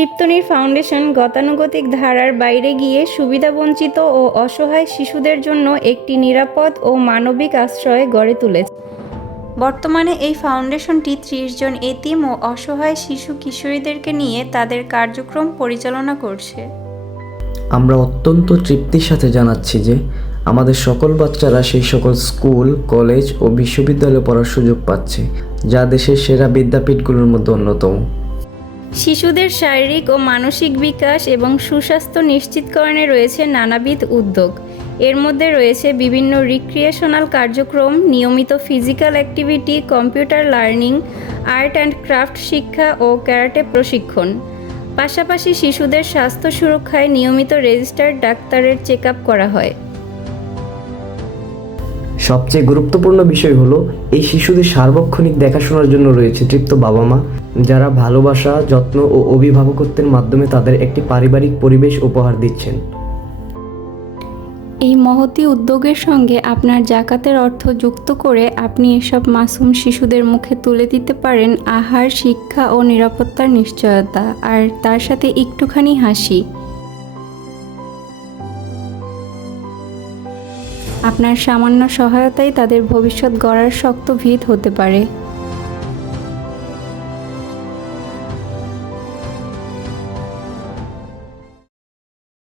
তৃপ্তনির foundation গতানুগতিক ধারার বাইরে গিয়ে সুবিধাবঞ্চিত ও অসহায় শিশুদের জন্য একটি নিরাপদ ও মানবিক আশ্রয় গড়ে তুলেছে। বর্তমানে এই ফাউন্ডেশনটি ৩০ জন এতিম ও অসহায় শিশু কিশোরীদেরকে নিয়ে তাদের কার্যক্রম পরিচালনা করছে। আমরা অত্যন্ত তৃপ্তির সাথে জানাচ্ছি যে আমাদের সকল বাচ্চারা সেই সকল স্কুল, কলেজ ও বিশ্ববিদ্যালয়ে পড়ার সুযোগ পাচ্ছে, যা দেশের সেরা বিদ্যাপীঠগুলোর মধ্যে অন্যতম। শিশুদের শারীরিক ও মানসিক বিকাশ এবং সুস্বাস্থ্য নিশ্চিতকরণে রয়েছে নানাবিধ উদ্যোগ। এর মধ্যে রয়েছে বিভিন্ন রিক্রিয়েশনাল কার্যক্রম, নিয়মিত physical activity, computer learning, art and craft শিক্ষা ও ক্যারাটে প্রশিক্ষণ। পাশাপাশি শিশুদের স্বাস্থ্য সুরক্ষায় নিয়মিত রেজিস্টার্ড ডাক্তারের চেক আপ করা হয়। সবচেয়ে গুরুত্বপূর্ণ বিষয় হলো এই শিশুদের সার্বক্ষণিক দেখাশোনার জন্য রয়েছে তৃপ্ত বাবা মা, যারা ভালোবাসা, যত্ন ও অভিভাবকত্বের মাধ্যমে তাদের একটি পারিবারিক পরিবেশ উপহার দিচ্ছেন। এই মহতী উদ্যোগের সঙ্গে আপনার জাকাতের অর্থ যুক্ত করে আপনি এসব মাসুম শিশুদের মুখে তুলে দিতে পারেন আহার, শিক্ষা ও নিরাপত্তার নিশ্চয়তা, আর তার সাথে একটুখানি হাসি। আপনার সামান্য সহায়তাই তাদের ভবিষ্যৎ গড়ার শক্ত ভিত হতে পারে।